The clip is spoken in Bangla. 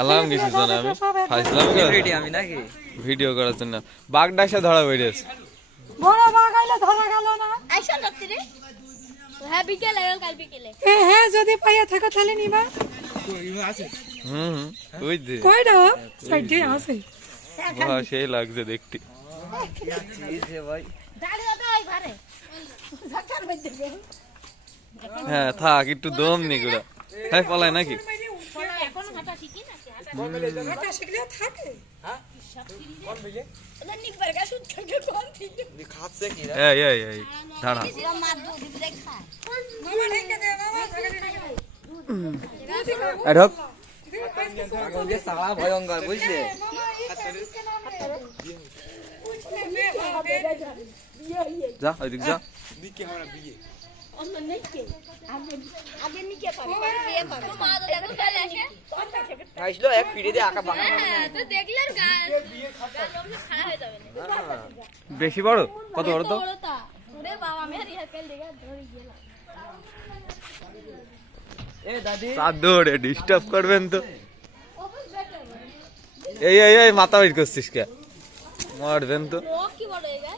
আলাম কিছু তো না, আমি ফাইজলাম আমি নাকি ভিডিও করার জন্য বাঘ ডাকসা ধরা বেরিয়েছে। বড় বাঘ আইলে ধরা গেল না। আইসা রাত্রে হ্যাঁ বিকেলে কাল বিকেলে হ্যাঁ যদি পাইয়া থাকো তাহলে নিবা। হুম ওই যে কয়টা সাইডে আছে। বাহ সেই লাগছে দেখতে। ভাই দাঁড়িয়ে দাঁড়াই ঘরে ঝাকার মধ্যে হ্যাঁ থাক একটু দম নি গুড়া। হ্যাঁ পলায় নাকি এখন হাঁটা শিখি না হাঁটা শিখলে থাকে। ওদের নিকবার গা শুট থেকে কোন থেকে খাচ্ছে কি এই এই এই দাঁড়া পুরো মার দুধ দিয়ে খায় মামা ঢেকে দে মামা ঢেকে দে। ঢোক ওই সালা ভয়ঙ্কর বুঝলে যা ওইদিক যা। অন্য নেকে আগে নিকে পারে বিয়ে পারে মা তো দেখো চলে আসে আসলো এক পিড়ে দিয়ে আঁকা বাঁকা হ্যাঁ তো দেখলে আর গা খারাপ হয়ে যাবে না বেশি বড় কত বড় তো ওরে বাবা মেরি হাকেল দেখে ধরে গেলাম এ দাদি চাদরে ডিস্টার্ব করবেন তো। এই এই এই মাথা বের করছিস কে মারবেন তো। ও কি বড় হয়ে গেছে